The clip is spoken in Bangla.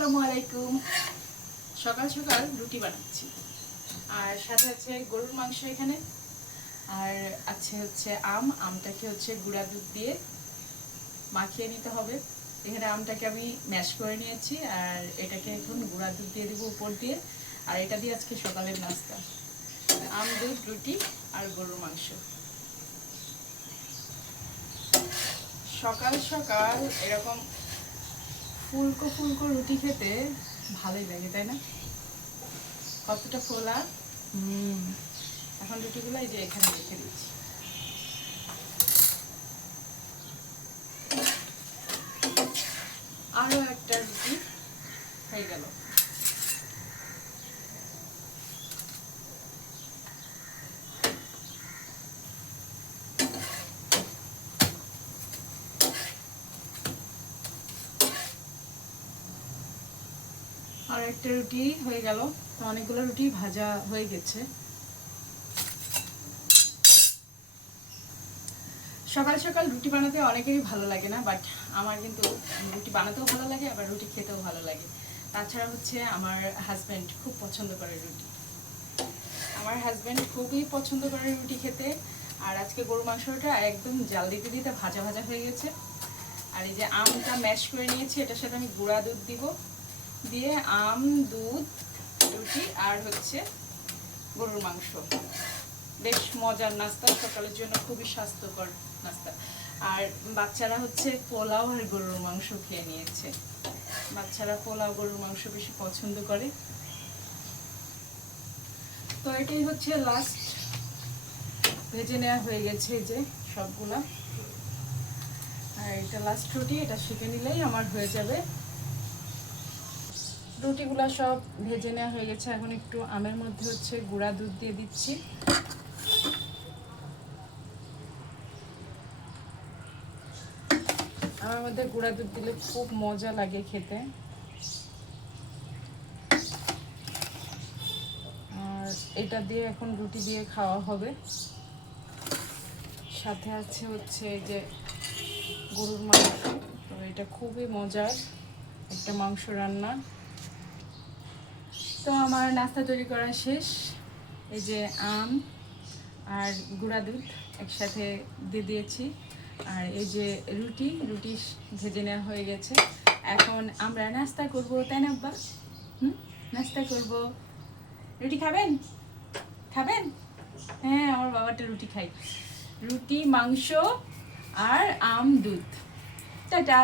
আসসালামু আলাইকুম। সকাল সকাল রুটি বানাচ্ছি আর সাথে আছে গরুর মাংস এখানে, আর আছে হচ্ছে আমটাকে হচ্ছে গুঁড়া দুধ দিয়ে মাখিয়ে নিতে হবে। এখানে আমটাকে আমি ম্যাশ করে নিয়েছি আর এটাকে এখন গুঁড়া দুধ দিয়ে দেবো উপর দিয়ে। আর এটা দিয়ে আজকে সকালের নাস্তা আম দুধ রুটি আর গরুর মাংস। সকাল সকাল এরকম ফুলকো ফুলকো রুটি খেতে ভালোই লাগে, তাই না? কতটা ফোলা। এখন রুটিগুলো এই যে এখানে রেখে দিচ্ছি। আরো একটা রুটি হয়ে গেল। আর একটা রুটি হয়ে গেল। তো অনেকগুলো রুটি ভাজা হয়ে গেছে। সকাল সকাল রুটি বানাতে অনেকেরই ভালো লাগে না, বাট আমার কিন্তু রুটি বানাতেও ভালো লাগে, আবার রুটি খেতেও ভালো লাগে। তাছাড়া হচ্ছে আমার হাজব্যান্ড খুব পছন্দ করে রুটি। আমার হাজব্যান্ড খুবই পছন্দ করে রুটি খেতে। আর আজকে গরু মাংসটা একদম জাল দিতে দিতে ভাজা ভাজা হয়ে গেছে। আর এই যে আমটা ম্যাশ করে নিয়েছি, এটার সাথে আমি গুঁড়া দুধ দিব, দিয়ে আম দুধ রুটি আর হচ্ছে গরুর মাংস। বেশ মজার নাস্তা, সকালের জন্য খুবই স্বাস্থ্যকর নাস্তা। আর বাচ্চারা হচ্ছে পোলাও আর গরুর মাংস খেয়ে নিয়েছে। বাচ্চারা পোলাও গরুর মাংস বেশি পছন্দ করে। তো এটাই হচ্ছে লাস্ট, ভেজে নেওয়া হয়ে গেছে যে সবগুলা। আর এটা লাস্ট রুটি, এটা সেঁকে নিলেই আমার হয়ে যাবে। রুটিগুলা সব ভেজে নেওয়া হয়ে গেছে। এখন একটু আমের মধ্যে হচ্ছে গুঁড়া দুধ দিয়ে দিচ্ছি। আমার মধ্যে গুঁড়া দুধ দিলে খুব মজা লাগে খেতে। আর এটা দিয়ে এখন রুটি দিয়ে খাওয়া হবে। সাথে আছে হচ্ছে এই যে গরুর মাংস। তো এটা খুবই মজার একটা মাংস রান্না। তো আমার নাস্তা তৈরি করা শেষ। এই যে আম আর গুঁড়া দুধ একসাথে দিয়ে দিয়েছি। আর এই যে রুটি ভেজে নেওয়া হয়ে গেছে। এখন আমরা নাস্তা করব, তাই না আব্বা? নাস্তা করব। রুটি খাবেন? খাবেন? হ্যাঁ, আমার বাবাটা রুটি খাই। রুটি, মাংস আর আম দুধ। টাটা।